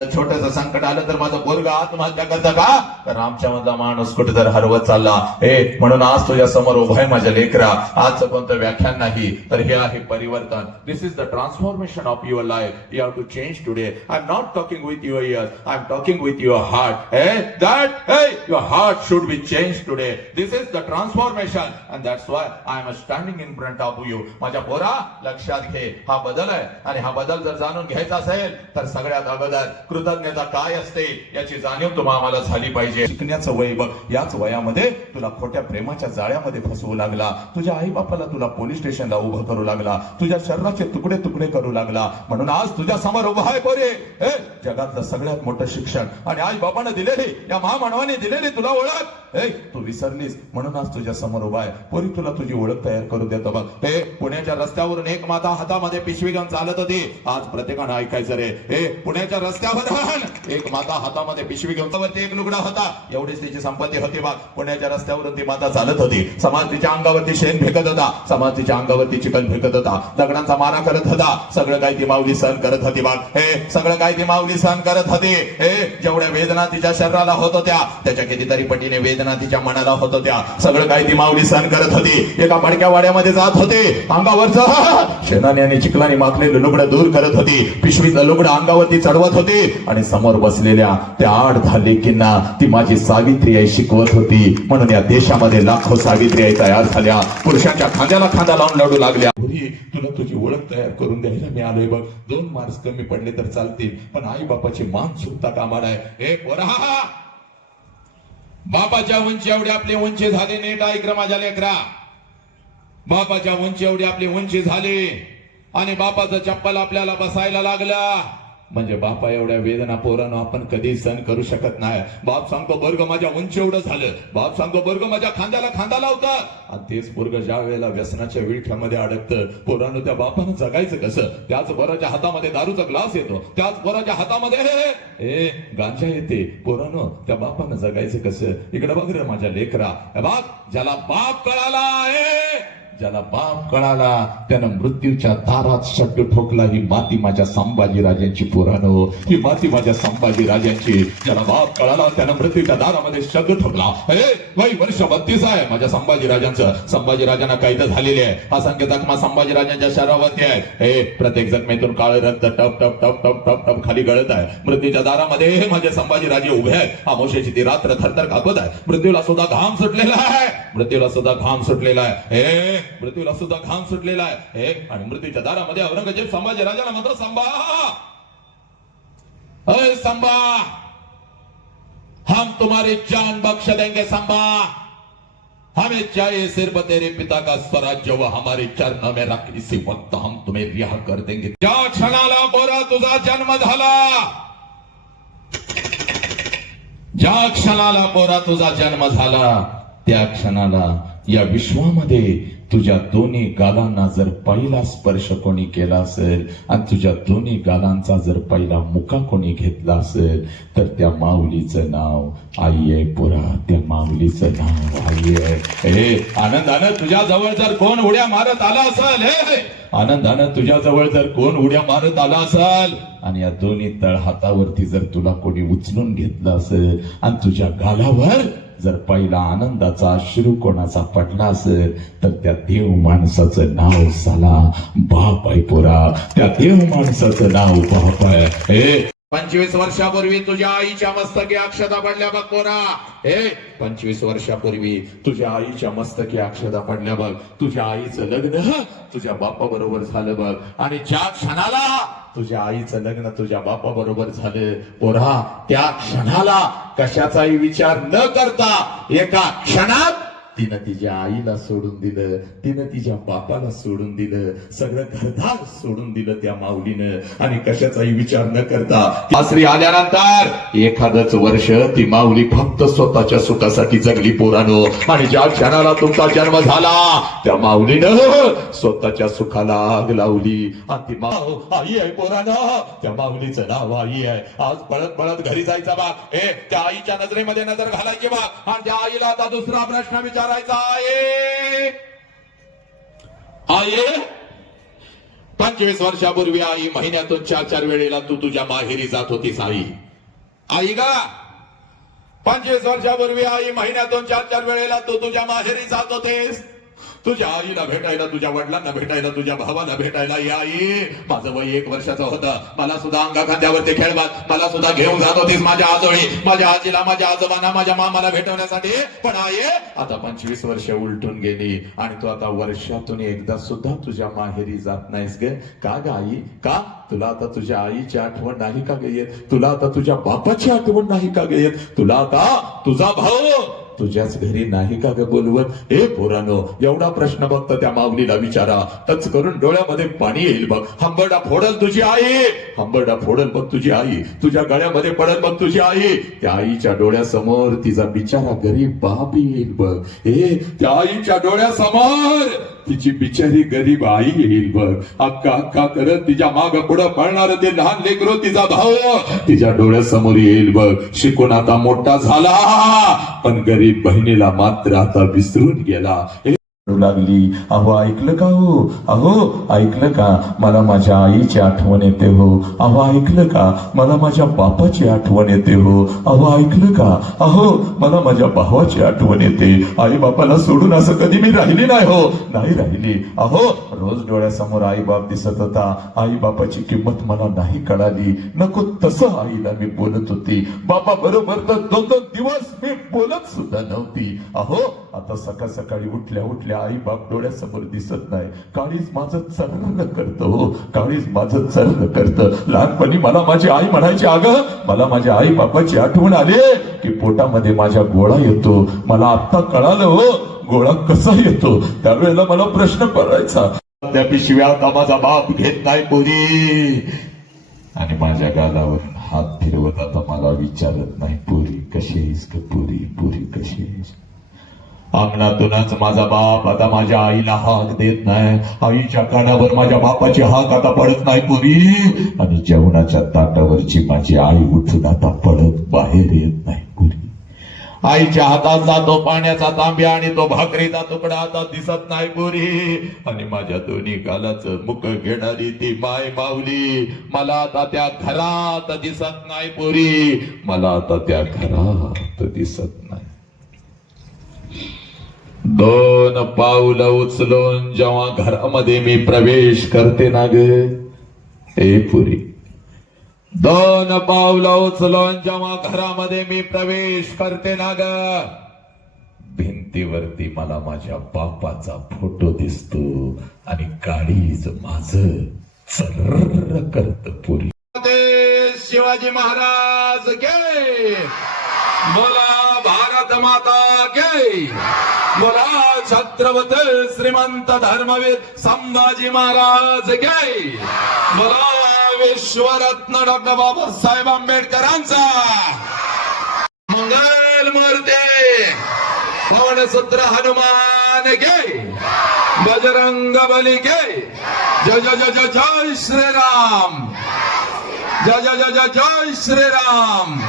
छोटस संकट आलं तर माझा मुलगा आत्महत्या करता का? तर आमच्या मधला माणूस कुठे तर हरवत चालला. हे म्हणून आज तुझ्या समोर उभय माझ्या लेकरा. आजचं कोणतं व्याख्यान नाही तर हे आहे परिवर्तन. This is the transformation of your life you have to change today I am not talking with your ears I am talking with your heart hey that hey your heart should be change today this is the transformation and that's why I am standing in front of you माझ्या पोरा लक्षात घे. हा बदल आहे. आणि हा बदल जर जाणून घ्यायचा असेल तर सगळ्यात अगोदर कृतज्ञता काय असते याची जाणीव तुम्हाला आम्हाला झाली पाहिजे. शिकण्याचं वय बघ याच वयामध्ये तुला खोट्या प्रेमाच्या जाळ्यामध्ये फसवू लागला. तुझ्या आई बापाला तुला पोलीस स्टेशनला उभं करू लागला. तुझ्या शरीराचे तुकडे तुकडे करू लागला. म्हणून आज तुझ्या समोर उभा आहे पोरे. हे जगातलं सगळ्यात मोठं शिक्षण. आणि आई बाबाने दिलेली या महामानवाने दिलेली तुला ओळख. हे तू विसरलीस. म्हणून आज तुझ्या समोर उभा आहे. पोरी तुला तुझी ओळख तयार करू देतो बघ. हे पुण्याच्या रस्त्यावरून एक माता हातामध्ये पिशवी घेऊन चालत होती. आज प्रत्येकानं ऐकायचं रे. हे पुण्याच्या रस्त्यावर एक माता हातामध्ये पिशवी घेऊन वरती एक लुगडा होता. एवढीच तिची संपत्ती होती बाग. पुण्याच्या रस्त्यावरून ती माता चालत होती. समाज तिच्या अंगावरती शेण फेकत होता. समाज तिच्या अंगावरती चिकन फेकत होता. दगडांचा मारा करत होता. सगळं काही ती माऊली सहन करत होती बाग. हे सगळं काही ती माऊली सहन करत होती. हे जेवढ्या वेदना तिच्या शरीराला होत होत्या त्याच्या कितीतरी पटीने वेदना तिच्या मनाला होत होत्या. सगळं काही ती माऊली सहन करत होती. एका भडक्या वाड्यामध्ये जात होते. अंगावरचं शेणाने आणि चिखलाने माखलेलं लुगडं दूर करत होती. पिशवीचा लुगडं अंगावरती चढवत होती. आणि समोर बसलेल्या त्या आठ दहा लेकींना ती माझी सावित्री आई शिकवत होती. म्हणून या देशामध्ये लाखो सावित्री आई तयार झाल्या. पुरुषांच्या खांद्याला खांदा लावून लढू लागल्या. तुला तुझी ओळख तयार करून द्यायला मी आलोय बघ. दोन मार्क्स कमी पडले तर चालतील. पण आई बापाची मान सुद्धा कामाला आहे. हे पोरा बापाच्या उंची एवढे आपले उंची झाले नेट ऐक माझ्या लेकरा. बापाच्या उंची एवढे आपले उंची झाले आणि बापाचं चप्पल आपल्याला बसायला लागला. म्हणजे बापा एवढ्या वेदना पोरानं आपण कधी सहन करू शकत नाही. बाप सांगतो बर्ग माझ्या उंची एवढं झालं. बाप सांगतो बर्ग माझ्या खांद्याला खांदा लावता. आणि तेच पोरग ज्या वेळेला व्यसनाच्या विळख्यामध्ये अडकतं पोरानं त्या बापानं जगायचं कसं? त्याच पोराच्या हातामध्ये दारूचा ग्लास येतो. त्याच पोराच्या हातामध्ये ए गांजा येते. पोरानं त्या बापानं जगायचं कसं? इकडे बघ रे माझ्या लेकरा. बाप ज्याला बाप कळाला आहे ज्याला बाप कळाला त्यानं मृत्यूच्या दारात शब्द ठोकला. ही माती माझ्या संभाजी राजांची ही माती माझ्या संभाजी राजांची. ज्याला बाप कळाला त्यानं मृत्यूच्या दारामध्ये शब्द ठोकला. हे वय वर्ष बत्तीस आहे माझ्या संभाजी राजांचं. संभाजी राजांना कैद झालेले आहे. असंख्य जखमा संभाजी राजांच्या शरीरावरती आहेत हे प्रत्येक जखमेतून काळे रक्त टप टप टप टप टप टप खाली गळत आहे. मृत्यूच्या दारामध्ये हे माझे संभाजी राजे उभे आहेत. आमोशाची ती रात्र थरथर कापत आहे. मृत्यूला सुद्धा घाम सुटलेला आहे. मृत्यूला सुद्धा घाम सुटलेला आहे. हे मृत्यूला सुद्धा घाम सुटलेला आहे. आणि मृत्यूच्या दारामध्ये औरंगजेब संभाजी राजाला म्हणतो संभा! अय संभा! हम तुम्हारी जान बख्श देंगे संभा! हमें चाहिए सिर्फ तेरे पिता का स्वराज्य व हमारे चरणों में रख इसी वक्त हम तुम्हें रिहा कर देंगे। ज्या क्षणाला बोरा तुझा जन्म झाला। ज्या क्षणाला बोरा तुझा जन्म झाला। त्या क्षणाला या विश्वामध्ये तुझ्या दोन्ही गालांना जर पहिला स्पर्श कोणी केला असेल आणि तुझ्या दोन्ही गालांचा जर पहिला मुका कोणी घेतला असेल तर त्या माऊलीचं नाव आई आहे पुरा. त्या माऊलीचं नाव आई आहे. हे आनंदानं तुझ्या जवळ जर कोण उड्या मारत आला असेल हे आनंदानं तुझ्या जवळ जर कोण उड्या मारत आला असाल आणि या दोन्ही तळ हातावरती जर तुला कोणी उचलून घेतलं असेल आणि तुझ्या गालावर जर पहिला आनंदाचा अश्रू कोणाचा पडला असेल तर त्या देव माणसाचं नाव साला बाप आहे पुरा. त्या देव माणसाचं नाव बाप आहे. हे पंचवीस वर्षापूर्वी तुझ्या आईच्या मस्तकी अक्षता पडल्या बघ पोरा. हे पंचवीस वर्षापूर्वी तुझ्या आईच्या मस्तकी अक्षता पडल्या बघ. तुझ्या आईचं लग्न तुझ्या बापा बरोबर झालं बघ. आणि ज्या क्षणाला तुझ्या आईचं लग्न तुझ्या बापा बरोबर झालं पोरा त्या क्षणाला कशाचाही विचार न करता एका क्षणात तिनं तिच्या आईला सोडून दिलं तिनं तिच्या बापाला सोडून दिलं सगळं घरदार सोडून दिलं त्या माऊलीनं. आणि कशाचाही विचार न करता सासरी आल्यानंतर एखादच वर्ष ती माऊली फक्त स्वतःच्या सुखासाठी जगली पोरानो. आणि ज्या क्षणाला तुमचा जन्म झाला त्या माऊलीनं स्वतःच्या सुखाला आग लावली. आणि ती माऊ आई आहे पोरानं. त्या माऊलीचं नाव आई आहे. आज पळत पळत घरी जायचा बा. हे त्या आईच्या नजरेमध्ये नजर घालायची बा. आणि त्या आईला आता दुसरा प्रश्न विचार करायचा आहे आहे पंचवीस वर्षापूर्वी आई महिन्यातून चार चार वेळेला तू तुझ्या माहेरी जात होतीस आई आई गा पंचवीस वर्षापूर्वी आई महिन्यातून चार चार वेळेला तू तुझ्या माहेरी जात होतेस. तुझ्या आईला भेटायला तुझ्या वडिलांना भेटायला तुझ्या भावाला भेटायला या आई. माझं वय एक वर्षाचं होतं. मला सुद्धा अंगा खांद्यावरती खेळवात मला सुद्धा घेऊन जात होतीस माझ्या आजोळी. माझ्या आजीला माझ्या आजोबांना माझ्या मामाला भेटवण्यासाठी. पण आई आता पंचवीस वर्ष उलटून गेली आणि तू आता वर्षातून एकदा सुद्धा तुझ्या माहेरी जात नाहीस ग. का ग आई? का? तुला आता तुझ्या आईची आठवण नाही का ग येत? तुला आता तुझ्या बापाची आठवण नाही का ग येत? तुला आता तुझा भाऊ तुझ्याच घरी नाही का ग बोलवत? हे पोरानो एवढा प्रश्न फक्त त्या माऊलीला विचारा. तच करून डोळ्यामध्ये पाणी येईल बघ. हंबरडा फोडल तुझी आई. हंबरडा फोडल बघ तुझी आई. तुझ्या गळ्यामध्ये पडल बघ तुझी आई. त्या आईच्या डोळ्यासमोर तिचा बिचारा गरीब बाप येईल बघ. हे त्या आईच्या डोळ्यासमोर तिची बिचारी गरीब आई येईल बघ. अक्का अक्का करत तिच्या माग पुढं पळणार ते लहान लेकरो तिचा भाऊ तिच्या डोळ्यासमोर येईल बघ. शिकून आता मोठा झाला. पण गरीब बहिणीला मात्र आता विसरून गेला. रडू लागली अहो ऐकलं का हो? अहो ऐकलं का? मला माझ्या आईची आठवण येते हो. अहो ऐकलं का? मला माझ्या बापाची आठवण येते हो. अहो ऐकलं का? अहो मला माझ्या भावाची आठवण येते. आई बापाला सोडून असं कधी मी राहिली नाही हो. नाही राहिली. अहो रोज डोळ्यासमोर आई बाप दिसत होता. आई बापाची किंमत मला नाही कळाली. नको तसं आईला मी बोलत होती. बापा बरोबर तर दोन दोन दिवस मी बोलत सुद्धा नव्हती. अहो आता सकाळ सकाळी उठल्या उठल्या आई बाप डोळ्यासमोर दिसत नाही. काळीच माझं चरण करतं हो. काळीच माझं चरण करतं. लहानपणी मला माझी आई म्हणायची अगं मला माझ्या आई बापाची आठवण आली की पोटामध्ये माझ्या गोळा येतो. मला आत्ता कळालं हो गोळा कसा येतो. त्यावेळेला मला प्रश्न पडायचा. त्या पिशव्या आता माझा बाप घेत नाही पोरी आणि माझ्या गालावर हात फिरवत आता मला विचारत नाही पुरी कशी आहेस का पुरी पुरी कशी आहेस? अंगणातूनच माझा बाप आता माझ्या आईला हाक देत नाही. आईच्या कानावर माझ्या बापाची हाक आता पडत नाही पुरी आणि जेवणाच्या ताटावरची माझी आई उठून आता पडत बाहेर येत नाही पुरी आईच्या हाताचा तो पाण्याचा तांब्या आणि तो भाकरीचा तुकडा आता दिसत नाही पुरी आणि माझ्या दोन्ही कालाच मुख घेणारी ती माय माऊली मला आता त्या घरात दिसत नाही पुरी मला आता त्या घरात दिसत नाही. दोन पाऊल उचलून जेव्हा घरामध्ये मी प्रवेश करते ना ग? पुरी. दोन पावलं उचलून जेव्हा घरामध्ये मी प्रवेश करते ना ग? भिंतीवरती मला माझ्या बापाचा फोटो दिसतो आणि काळीज माझ चर्र करत पुरी. शिवाजी महाराज गे बोला भारत माता गे बोला छत्रपती श्रीमंत धर्मवीर संभाजी महाराज काय बोला विश्वरत्न डॉक्टर बाबासाहेब आंबेडकरांचा मंगल मूर्ती. पवनसूत्र हनुमान गे बजरंग बली गे जय जय जय जय जय श्रीराम. जय जय जय जय जय श्रीराम.